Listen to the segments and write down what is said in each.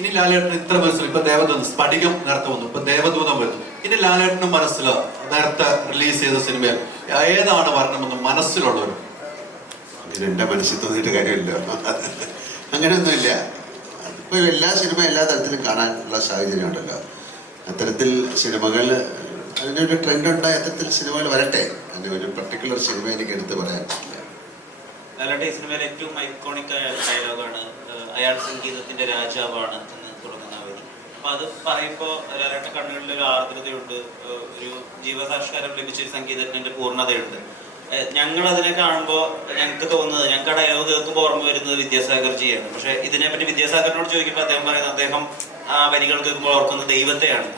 ഇനി ലാലേട്ടൻ ഇത്ര മനസ്സിൽ ഇപ്പൊ ദേവദൂതം സ്ഫടികം നേരത്തെ വന്നു, ഇപ്പൊ ദേവദൂതം വരുന്നു. ഇനി ലാലേട്ടനും മനസ്സിൽ നേരത്തെ റിലീസ് ചെയ്ത സിനിമയിൽ ഏതാണ് വരണമെന്ന് മനസ്സിലുള്ളവർ? എന്റെ മനസ്സിൽ തോന്നിയിട്ട് കാര്യമില്ല, അങ്ങനെയൊന്നുമില്ല. ഇപ്പൊ എല്ലാ സിനിമ എല്ലാ തരത്തിലും കാണാനുള്ള സാഹചര്യം ഉണ്ടല്ലോ. അത്തരത്തിൽ സിനിമകൾ അതിനൊരു ട്രെൻഡ് ഉണ്ടായ അത്തരത്തിൽ സിനിമകൾ വരട്ടെ. അതിന് ഒരു പർട്ടിക്കുലർ സിനിമ എനിക്ക് എടുത്ത് പറയാൻ പറ്റില്ല. ലാലേട്ടൻ ഈ സിനിമയിൽ ഏറ്റവും ഐക്കോണിക് ഡയലോഗാണ് അയാൾ സംഗീതത്തിന്റെ രാജാവാണ് എന്ന് തുടങ്ങുന്ന വരി. അപ്പൊ അത് പറയുമ്പോൾ ലാലേട്ടൻ കണ്ണുകളിൽ ഒരു ആർദ്രതയുണ്ട്, ഒരു ജീവസാക്ഷാത്കാരം ലഭിച്ച ഒരു സംഗീതജ്ഞന്റെ പൂർണ്ണതയുണ്ട്. ഞങ്ങൾ അതിനെ കാണുമ്പോൾ ഞങ്ങൾക്ക് തോന്നുന്നത്, ഞങ്ങൾക്ക് ആ ഡയലോഗ് കേൾക്കുമ്പോൾ ഓർമ്മ വരുന്നത് വിദ്യാസാഗർജിയാണ്. പക്ഷെ ഇതിനെപ്പറ്റി വിദ്യാസാഗറിനോട് ചോദിക്കുമ്പോൾ അദ്ദേഹം പറയുന്നത് അദ്ദേഹം ആ വരികൾ കേൾക്കുമ്പോൾ ഓർക്കുന്നത് ദൈവത്തെയാണ്.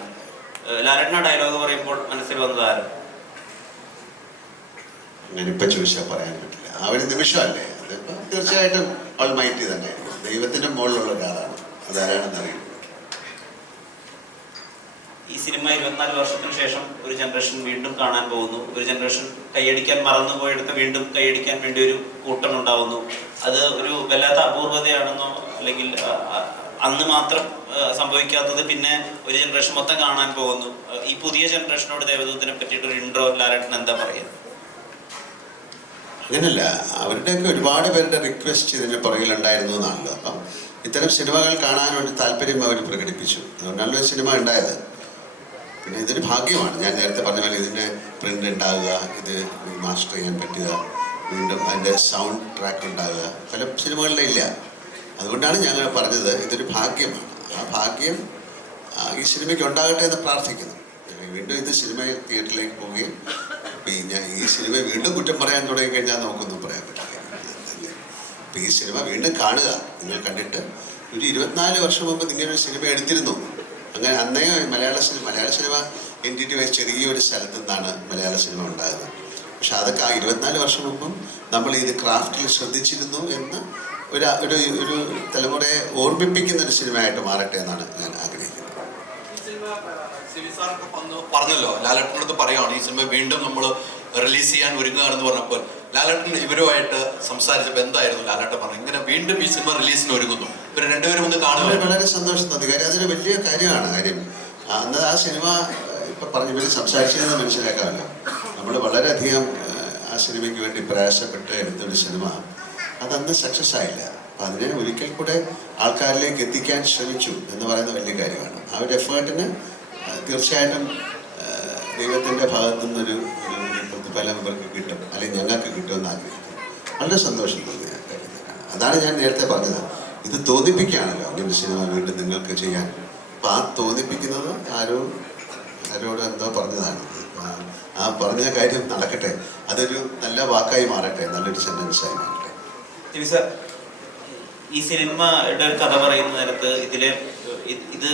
ലാലേട്ടൻ ആ ഡയലോഗ് പറയുമ്പോൾ മനസ്സിൽ വന്നത് ആരും? ഞാനിപ്പോ ചോദിച്ചാൽ പറയാൻ പറ്റില്ല. ആ ഒരു നിമിഷമല്ലേ അതിപ്പോ തീർച്ചയായിട്ടും ഓൾമൈറ്റി തന്നെയാണ്, ദൈവത്തിന്റെ മുകളിലുള്ള ഒരാളാണ്. അതാരാണെന്ന് അറിയില്ല. ഈ സിനിമ 24 വർഷത്തിന് ശേഷം ഒരു ജനറേഷൻ വീണ്ടും കാണാൻ പോകുന്നു. ഒരു ജനറേഷൻ കൈയടിക്കാൻ മറന്നുപോയെടുത്ത് വീണ്ടും കൈയടിക്കാൻ വേണ്ടി ഒരു കൂട്ടം ഉണ്ടാവുന്നു. അത് ഒരു വല്ലാത്ത അപൂർവതയാണെന്നോ അല്ലെങ്കിൽ അന്ന് മാത്രം സംഭവിക്കാത്തത് പിന്നെ ഒരു ജനറേഷൻ മൊത്തം കാണാൻ പോകുന്നു. ഈ പുതിയ ജനറേഷനോട് ദേവദൂതനെ പറ്റിയിട്ട് ഒരു ഇൻട്രോ ലാലേട്ടൻ എന്താ പറയുക? അങ്ങനല്ല, അവരുടെയൊക്കെ ഒരുപാട് പേരുടെ റിക്വസ്റ്റ് ഇതിന് പുറകിലുണ്ടായിരുന്നു എന്നാണല്ലോ. അപ്പം ഇത്തരം സിനിമകൾ കാണാൻ വേണ്ടി താല്പര്യം അവർ പ്രകടിപ്പിച്ചു. അതുകൊണ്ടാണല്ലോ സിനിമ ഉണ്ടായത്. പിന്നെ ഇതൊരു ഭാഗ്യമാണ്. ഞാൻ നേരത്തെ പറഞ്ഞ പോലെ ഇതിൻ്റെ പ്രിൻ്റ് ഉണ്ടാവുക, ഇത് മാസ്റ്റർ ചെയ്യാൻ പറ്റുക, വീണ്ടും അതിൻ്റെ സൗണ്ട് ട്രാക്ക് ഉണ്ടാവുക, പല സിനിമകളിലും ഇല്ല. അതുകൊണ്ടാണ് ഞങ്ങൾ പറഞ്ഞത് ഇതൊരു ഭാഗ്യമാണ്. ആ ഭാഗ്യം ഈ സിനിമയ്ക്ക് ഉണ്ടാകട്ടെ എന്ന് പ്രാർത്ഥിക്കുന്നു. വീണ്ടും ഇത് സിനിമ തിയേറ്ററിലേക്ക് പോവുകയും പിന്നെ ഈ സിനിമ വീണ്ടും കുറ്റം പറയാൻ തുടങ്ങിക്കഴിഞ്ഞാൽ നമുക്കൊന്നും പറയാൻ പറ്റില്ല. അപ്പം ഈ സിനിമ വീണ്ടും കാണുക. നിങ്ങൾ കണ്ടിട്ട് ഒരു 24 വർഷം മുമ്പ് ഇങ്ങനൊരു സിനിമ എടുത്തിരുന്നു. അങ്ങനെ അന്നേ മലയാള സിനിമ NDT വൈസ് ചെറിയൊരു സ്ഥലത്തു നിന്നാണ് മലയാള സിനിമ ഉണ്ടാകുന്നത്. പക്ഷെ അതൊക്കെ ആ 24 വർഷം മുമ്പും നമ്മൾ ഇത് ക്രാഫ്റ്റിൽ ശ്രദ്ധിച്ചിരുന്നു എന്ന് ഒരു തലമുറയെ ഓർമ്മിപ്പിക്കുന്ന ഒരു സിനിമയായിട്ട് മാറട്ടെ എന്നാണ് ഞാൻ ആഗ്രഹിക്കുന്നത്. പറഞ്ഞല്ലോ, ലാലേട്ടനടുത്ത് പറയുകയാണ് ഈ സിനിമ വീണ്ടും നമ്മൾ റിലീസ് ചെയ്യാൻ ഒരുങ്ങുകയാണെന്ന് പറഞ്ഞപ്പോൾ ലാലേട്ടൻ ഇവരുമായിട്ട് സംസാരിച്ചപ്പോൾ എന്തായിരുന്നു ലാലേട്ടൻ പറഞ്ഞു? ഇങ്ങനെ വീണ്ടും ഈ സിനിമ റിലീസിന് ഒരുങ്ങുന്നു, ഇവർ രണ്ടുപേരും ഒന്ന് കാണുക. വളരെ സന്തോഷം തോന്നി. കാര്യം അതൊരു വലിയ കാര്യമാണ്. കാര്യം അന്ന് ആ സിനിമ ഇപ്പം പറഞ്ഞ ഇവർ സംസാരിച്ചതെന്ന് മനസ്സിലാക്കാമല്ലോ. നമ്മൾ വളരെയധികം ആ സിനിമയ്ക്ക് വേണ്ടി പ്രയാസപ്പെട്ട് എടുത്തൊരു സിനിമ അതന്ന് സക്സസ് ആയില്ല. അപ്പം അതിനെ ഒരിക്കൽ കൂടെ ആൾക്കാരിലേക്ക് എത്തിക്കാൻ ശ്രമിച്ചു എന്ന് പറയുന്ന വലിയ കാര്യമാണ്. ആ ഒരു എഫേർട്ടിന് തീർച്ചയായിട്ടും ദൈവത്തിൻ്റെ ഭാഗത്തു നിന്നൊരു പ്രതിഫലം ഇവർക്ക് കിട്ടും, അല്ലെങ്കിൽ ഞങ്ങൾക്ക് കിട്ടുമെന്ന് ആഗ്രഹിക്കുന്നു. വളരെ സന്തോഷം തോന്നിയ കാര്യത്തിലാണ്. അതാണ് ഞാൻ നേരത്തെ പറഞ്ഞത്. ഇത് തോന്നിപ്പിക്കുകയാണല്ലോ അങ്ങനെ സിനിമ വീണ്ടും നിങ്ങൾക്ക് ചെയ്യാൻ. അപ്പം ആ തോന്നിപ്പിക്കുന്നത് ആരോട് എന്തോ പറഞ്ഞതാണ്. ആ പറഞ്ഞ കാര്യം നടക്കട്ടെ, അതൊരു നല്ല വാക്കായി മാറട്ടെ, നല്ലൊരു സെൻറ്റൻസായി മാറട്ടെ. ഈ സിനിമയുടെ ഒരു കഥ പറയുന്ന നേരത്ത് ഇത്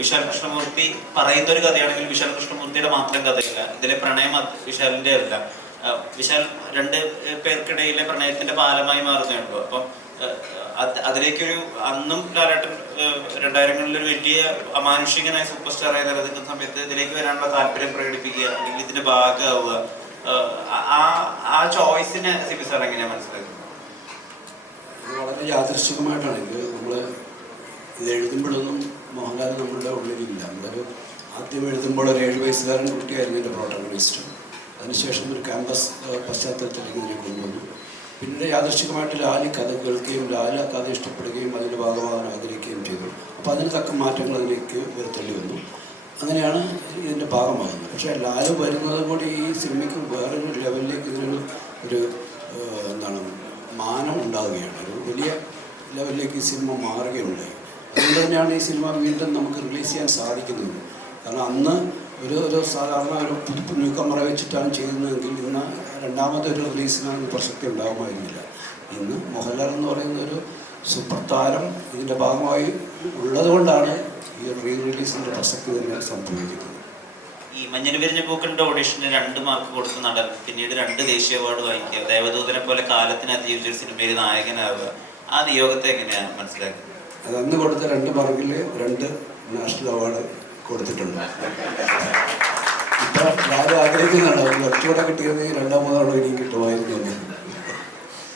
വിശാൽ കൃഷ്ണമൂർത്തി പറയുന്ന ഒരു കഥയാണെങ്കിൽ വിശാൽ കൃഷ്ണമൂർത്തിയുടെ മാത്രം കഥയല്ല. ഇതിലെ പ്രണയം വിശാലിന്റെ അല്ല. വിശാൽ 2 പേർക്കിടയിലെ പ്രണയത്തിന്റെ പാലമായി മാറുന്നുണ്ടോ? അപ്പം അതിലേക്കൊരു അന്നും ലാലേട്ടൻ 2000-കളിൽ ഒരു വലിയ അമാനുഷികനായ സൂപ്പർ സ്റ്റാറായി നിലനിൽക്കുന്ന സമയത്ത് ഇതിലേക്ക് വരാനുള്ള താല്പര്യം പ്രകടിപ്പിക്കുക അല്ലെങ്കിൽ ഇതിന്റെ ഭാഗമാവുക, ആ ചോയ്സിനെ സിബി സാർ എങ്ങനെയാ മനസ്സിലാക്കുന്നത്? വളരെ യാദൃശ്ചികമായിട്ടാണ് നമ്മൾ ഇത് എഴുതുമ്പോഴൊന്നും മോഹൻലാൽ നമ്മളുടെ ഉള്ളിലില്ല. നമ്മളൊരു ആദ്യം എഴുതുമ്പോൾ ഒരു 7 വയസ്സുകാരൻ കുട്ടിയായിരുന്നു എൻ്റെ പ്രോട്ടഗണിസ്റ്റ്. അതിനുശേഷം ഒരു ക്യാമ്പസ് പശ്ചാത്തലത്തിലേക്ക് ഇതിനെ കൊണ്ടുവന്നു. പിന്നീട് യാദൃശ്ചികമായിട്ട് ലാലി കഥ കേൾക്കുകയും ലാല് ആ കഥ ഇഷ്ടപ്പെടുകയും അതിൻ്റെ ഭാഗമാകാൻ ആഗ്രഹിക്കുകയും ചെയ്തു. അപ്പോൾ അതിന് തക്ക മാറ്റങ്ങൾ അതിലേക്ക് വരുത്തേണ്ടി വന്നു. അങ്ങനെയാണ് ഇതിൻ്റെ ഭാഗമാകുന്നത്. പക്ഷേ ലാല് വരുന്നത് കൂടി ഈ സിനിമയ്ക്ക് വേറൊരു ലെവലിലേക്ക് ഇതിനൊരു എന്താണ് മാനം ഉണ്ടാവുകയാണ്. ഒരു വലിയ ലെവലിലേക്ക് ഈ സിനിമ മാറുകയുണ്ടായി. അതുകൊണ്ട് തന്നെയാണ് ഈ സിനിമ വീണ്ടും നമുക്ക് റിലീസ് ചെയ്യാൻ സാധിക്കുന്നത്. കാരണം അന്ന് ഒരു സാധാരണ ഒരു ന്യൂക്കമറ വെച്ചിട്ടാണ് ചെയ്യുന്നതെങ്കിൽ ഇന്ന് രണ്ടാമതൊരു റിലീസിനാണ് പ്രസക്തി ഉണ്ടാകുമായിരുന്നില്ല. ഇന്ന് മോഹൻലാൽ എന്ന് പറയുന്ന ഒരു സൂപ്പർ താരം ഇതിൻ്റെ ഭാഗമായി ഉള്ളത് കൊണ്ടാണ് ഈ റീ റിലീസിൻ്റെ പ്രസക്തി തന്നെ സംഭവിക്കുന്നത്. ഈ മഞ്ഞിൽ വിരിഞ്ഞ പൂക്കളുടെ ഓഡിഷന് 2 മാർക്ക് കൊടുത്ത നടൻ പിന്നീട് 2 ദേശീയ അവാർഡ് വാങ്ങിക്കുക, ദേവദൂതനെ പോലെ കാലത്തിന് അതിജീവിച്ചൊരു സിനിമയിൽ നായകനാവുക, ആ നിയോഗത്തെ എങ്ങനെയാണ് മനസ്സിലാക്കുന്നത്? അതന്ന് കൊടുത്ത 2 മാർക്കിൽ 2 നാഷണൽ അവാർഡ് കൊടുത്തിട്ടുണ്ട്. ഇപ്പം ഞാൻ ആഗ്രഹിക്കുന്നുണ്ട് കുറച്ചുകൂടെ കിട്ടിയത് 2-3 ഇനിയും കിട്ടുമായിരുന്നു.